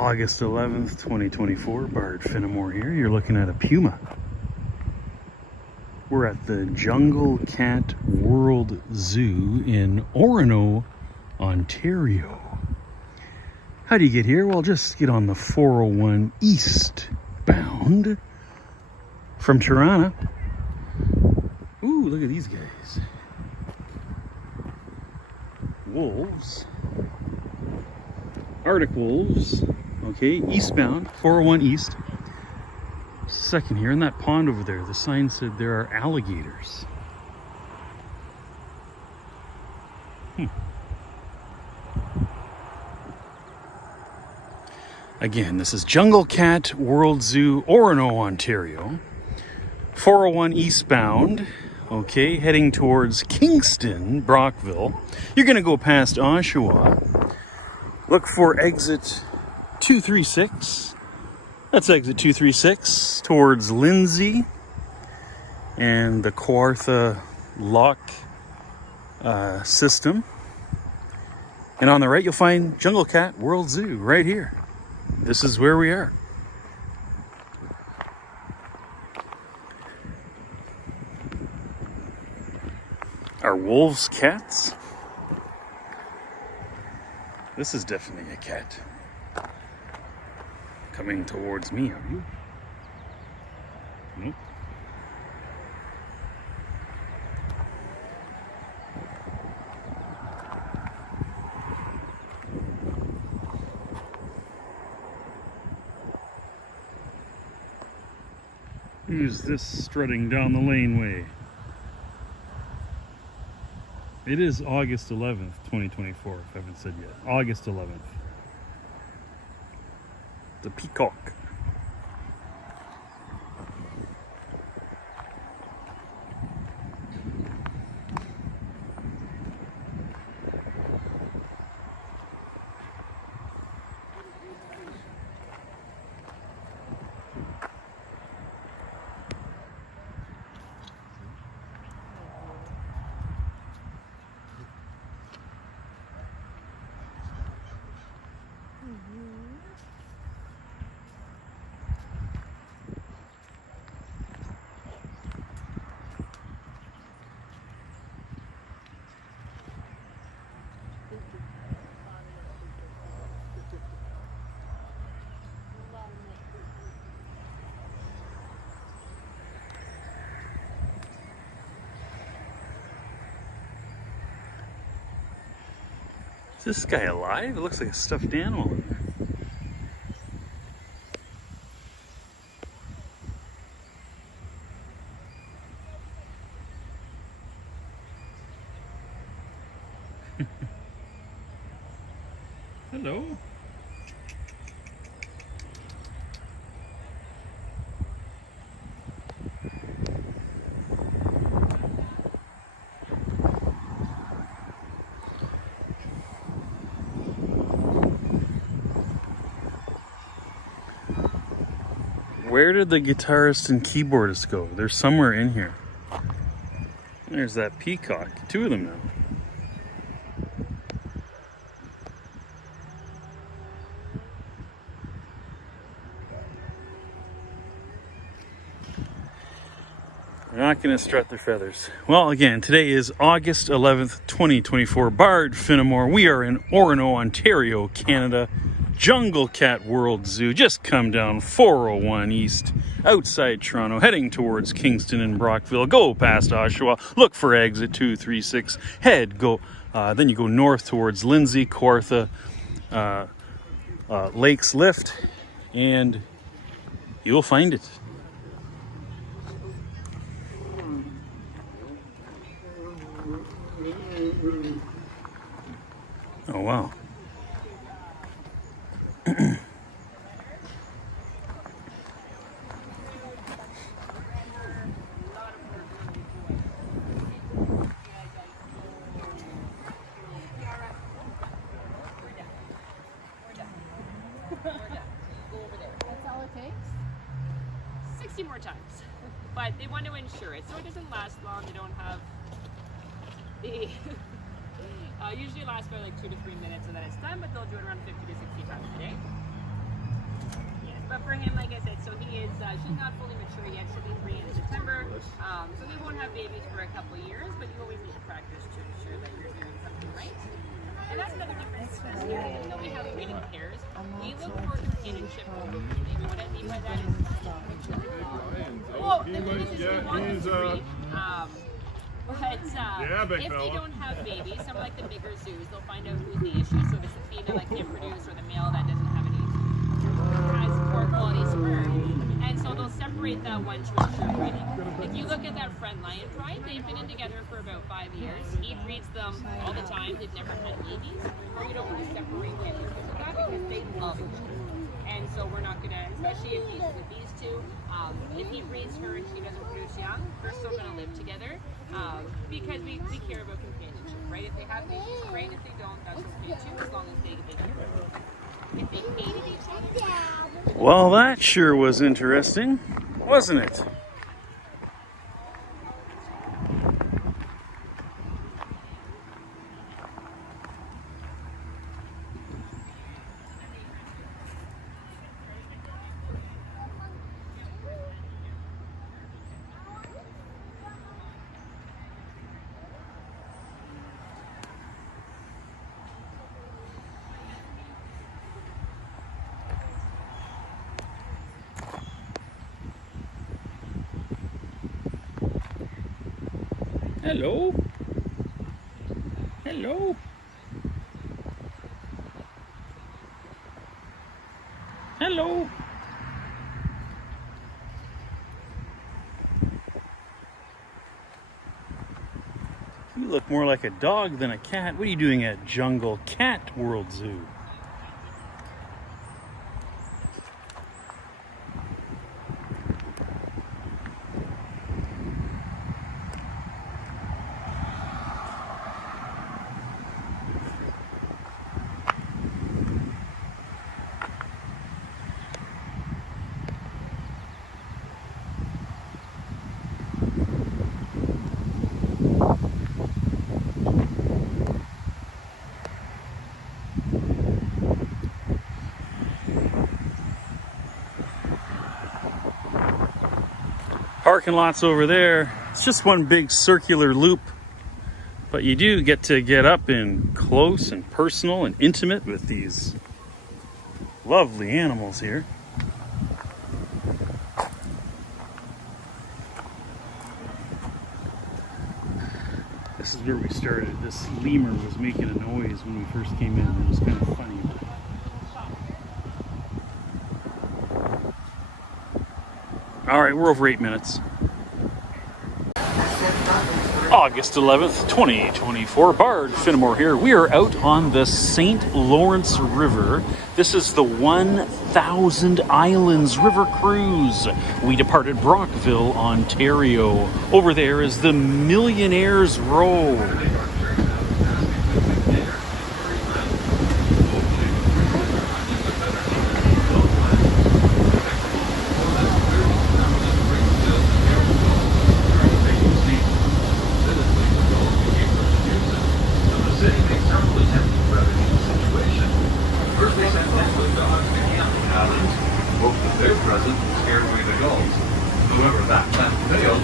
August 11th, 2024, Bard Finnemore here. You're looking at a puma. We're at the Jungle Cat World Zoo in Orono, Ontario. How do you get here? Well, just get on the 401 eastbound from Toronto. Ooh, look at these guys. Wolves. Arctic wolves. Okay, eastbound, 401 east. Second here, in that pond over there, the sign said there are alligators. Again, this is Jungle Cat World Zoo, Orono, Ontario. 401 eastbound, okay, heading towards Kingston, Brockville. You're going to go past Oshawa. Look for exit 236. That's exit 236 towards Lindsay and the Kawartha lock system. And on the right, you'll find Jungle Cat World Zoo right here. This is where we are. Are wolves cats? This is definitely a cat. Coming towards me, are you? Nope. Who's this strutting down the laneway? It is August 11th, 2024, if I haven't said yet. August 11th. The peacock. Is this guy alive? It looks like a stuffed animal in there. Hello. Where did the guitarist and keyboardist go? They're somewhere in here. There's that peacock. Two of them now. They're not going to strut their feathers. Well, again, today is August 11th, 2024. Bard Finnemore. We are in Orono, Ontario, Canada. Jungle Cat World Zoo. Just come down 401 East, outside Toronto, heading towards Kingston and Brockville. Go past Oshawa. Look for exit 236. Then you go north towards Lindsay, Kawartha, Lakes Lift, and you'll find it. Oh, wow. That's all it takes? 60 more times. But they want to insure it, so it doesn't last long. They don't have the usually lasts for like 2 to 3 minutes and then it's done, but they'll do it around 50 to 60 times a day. But for him, like I said, so he is, she's not fully mature yet. She'll be 3 in September. So he won't have babies for a couple of years, but you always need to practice to ensure that you're doing something right. And that's another difference here. Even though we have breeding pairs, we look for companionship over breeding. What I mean by that is, well, the thing is we want them to breed. But if they don't have babies, some like the bigger zoos, they'll find out who's the issue. So if it's the female that can't produce or the male that doesn't have any has poor quality sperm, and so they'll separate that one to ensure breeding. If you look at that friend lion pride, they've been in together for about 5 years. He breeds them all the time. They've never had babies, but we don't want to separate him because of that because they love each other. And so we're not gonna, especially if he's with these two. If he breeds her and she doesn't produce young, we're still gonna live together because we care about companionship, right? If they have babies, great. If they don't, that's okay too, as long as they do. If they hated each other. Well, that sure was interesting, wasn't it? Hello? Hello? Hello? You look more like a dog than a cat. What are you doing at Jungle Cat World Zoo? Parking lots over there. It's just one big circular loop, but you do get to get up in close and personal and intimate with these lovely animals here. This is where we started. This lemur was making a noise when we first came in. It was kind of funny. All right, we're over 8 minutes. August 11th, 2024. Bard Fenimore here. We are out on the St. Lawrence River. This is the 1,000 Islands River Cruise. We departed Brockville, Ontario. Over there is the Millionaire's Row.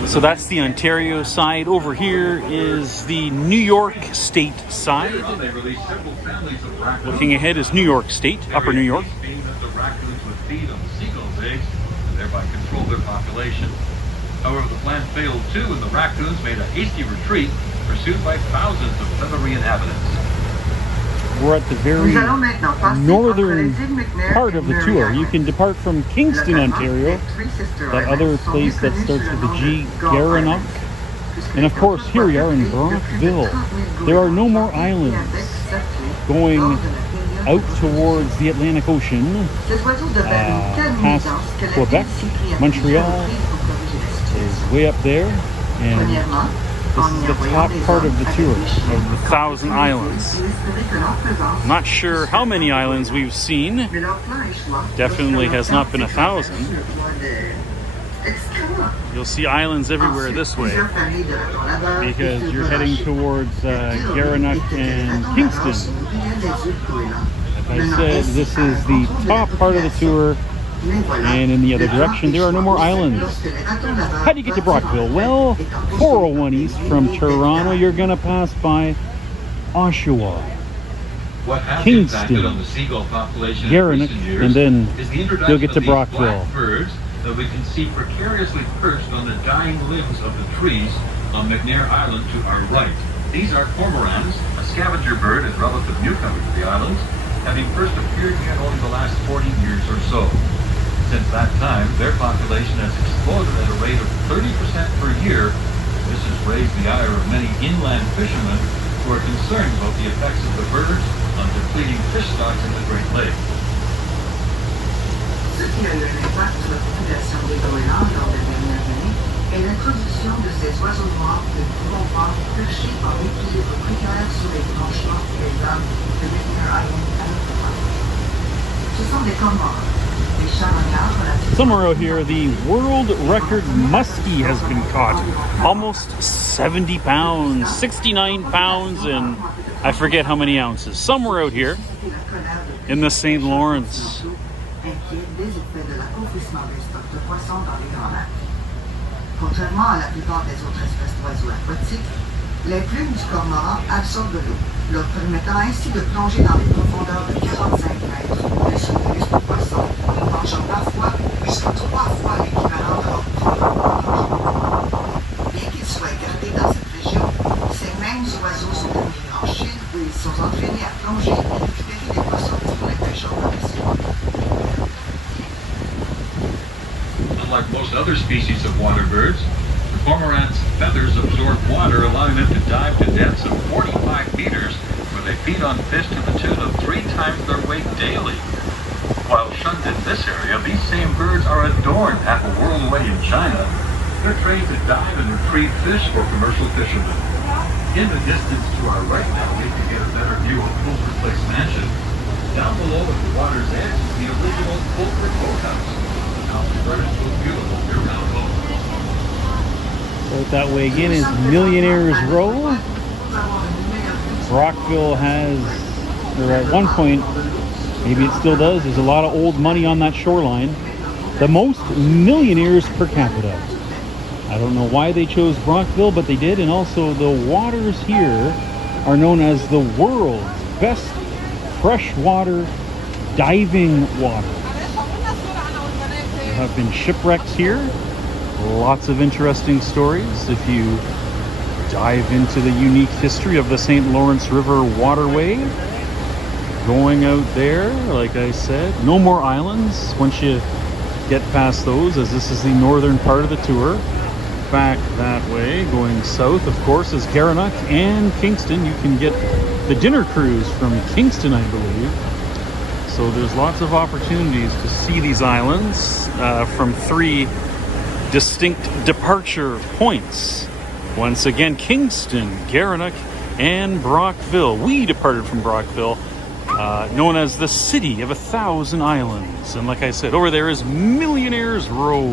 So that's the Ontario side. Over here is the New York State side. Looking ahead is New York State, Upper New York. Thereby control their population. However, the plan failed too, and the raccoons made a hasty retreat, pursued by thousands of feathery inhabitants. We're at the very northern part of the tour. You can depart from Kingston, Ontario, that other place that starts with the G, Gananoque. And of course, here we are in Brockville. There are no more islands going out towards the Atlantic Ocean, past Quebec. Montreal is way up there, and this is the top part of the tour, of the 1,000 islands. Not sure how many islands we've seen. Definitely has not been 1,000. You'll see islands everywhere this way, because you're heading towards Gananoque and Kingston. Like I said, this is the top part of the tour, And in the other direction, there are no more islands. How do you get to Brockville? Well, 401 east from Toronto, you're going to pass by Oshawa, What has Kingston, impacted on the seagull population in Gananoque, recent years and then is the introduction you'll get to of these Brockville. black birds that we can see precariously perched on the dying limbs of the trees on McNair Island to our right. These are cormorants, a scavenger bird and relative newcomer to the islands, having first appeared here only the last 40 years or so. Since that time, their population has exploded at a rate of 30% per year. This has raised the ire of many inland fishermen who are concerned about the effects of the birds on depleting fish stocks in the Great Lakes. Ce qui a eu un impact sur la population des goélands lors des dernières années est l'introduction de ces oiseaux noirs que nous pouvons voir perchés en équilibre précaire sur les branchements des arbres de McNair Island à notre droite. Ce sont des cormorans, des charognards relativement... Somewhere out here, the world record muskie has been caught. Almost 70 pounds, 69 pounds, and I forget how many ounces. Somewhere out here in the St. Lawrence. Inquiète des effets de l'appauvrissement des stocks de poissons dans les grands lacs. Contrairement à la plupart des autres espèces d'oiseaux aquatiques, les plumes du cormoran absorbent l'eau, leur permettant ainsi de plonger dans les profondeurs de 45 mètres, plus de poissons, mangeant parfois jusqu'à 3 fois l'équivalent de leur propre plongée. Bien qu'ils soient gardés dans cette région, ces mêmes oiseaux sont amenés en Chine où ils sont entraînés à plonger et récupérer des poissons pour les pêcheurs commerciaux. Unlike most other species of water birds, the cormorant's feathers absorb water, allowing them to dive to depths of 45 meters, where they feed on fish to the tune of 3 times their weight daily. While shunned in this area, these same birds are adorned half a world away in China. They're trained to dive and retrieve fish for commercial fishermen. In the distance to our right now, we can get a better view of Pulford Place Mansion. Down below at the water's edge is the original Pulford Boathouse. Beautiful year-round home. Out that way again is Millionaires Row. Brockville has, or at one point, maybe it still does, there's a lot of old money on that shoreline. The most millionaires per capita. I don't know why they chose Brockville, but they did. And also the waters here are known as the world's best freshwater diving water. Have been shipwrecks here. Lots of interesting stories if you dive into the unique history of the St. Lawrence River waterway. Going out there, like I said, no more islands once you get past those, as this is the northern part of the tour. Back that way, going south, of course, is Gananoque and Kingston. You can get the dinner cruise from Kingston, I believe. So there's lots of opportunities to see these islands from 3 distinct departure points. Once again, Kingston, Gananoque, and Brockville. We departed from Brockville, known as the City of 1,000 Islands. And like I said, over there is Millionaires Row.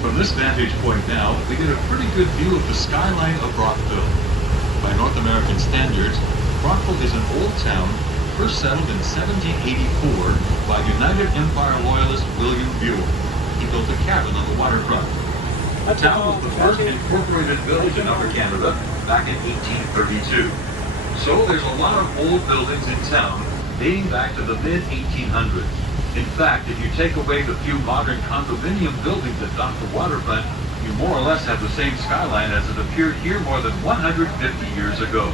From this vantage point now, we get a pretty good view of the skyline of Brockville. By North American standards, Brockville is an old town first settled in 1784 by United Empire loyalist William Buell. He built a cabin on the waterfront. The town was the first incorporated village in Upper Canada back in 1832. So there's a lot of old buildings in town dating back to the mid-1800s. In fact, if you take away the few modern condominium buildings that dot the waterfront, you more or less have the same skyline as it appeared here more than 150 years ago.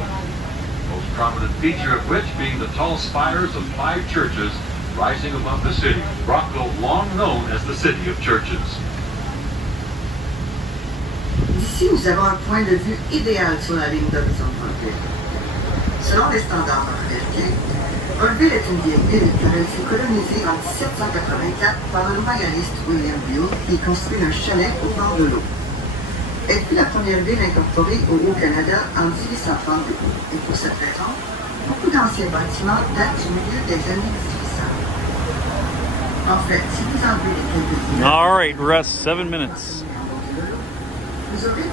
Most prominent feature of which being the tall spires of 5 churches rising above the city. Brockville, long known as the City of Churches. D'ici, nous avons un point de vue idéal sur la ligne d'horizon de Brockville. Selon les standards américains, Brockville est une vieille ville car elle fut colonisée en 1784 par le royaliste William Buell qui construit un chalet au bord de l'eau. Elle fut la première ville incorporée au Haut-Canada en 1832 et pour cette raison, Beaucoup d'anciens bâtiments datent du milieu des années 1800. En fait, si vous enlevez les quelques immeubles, All right, Russ, 7 minutes. vous aurez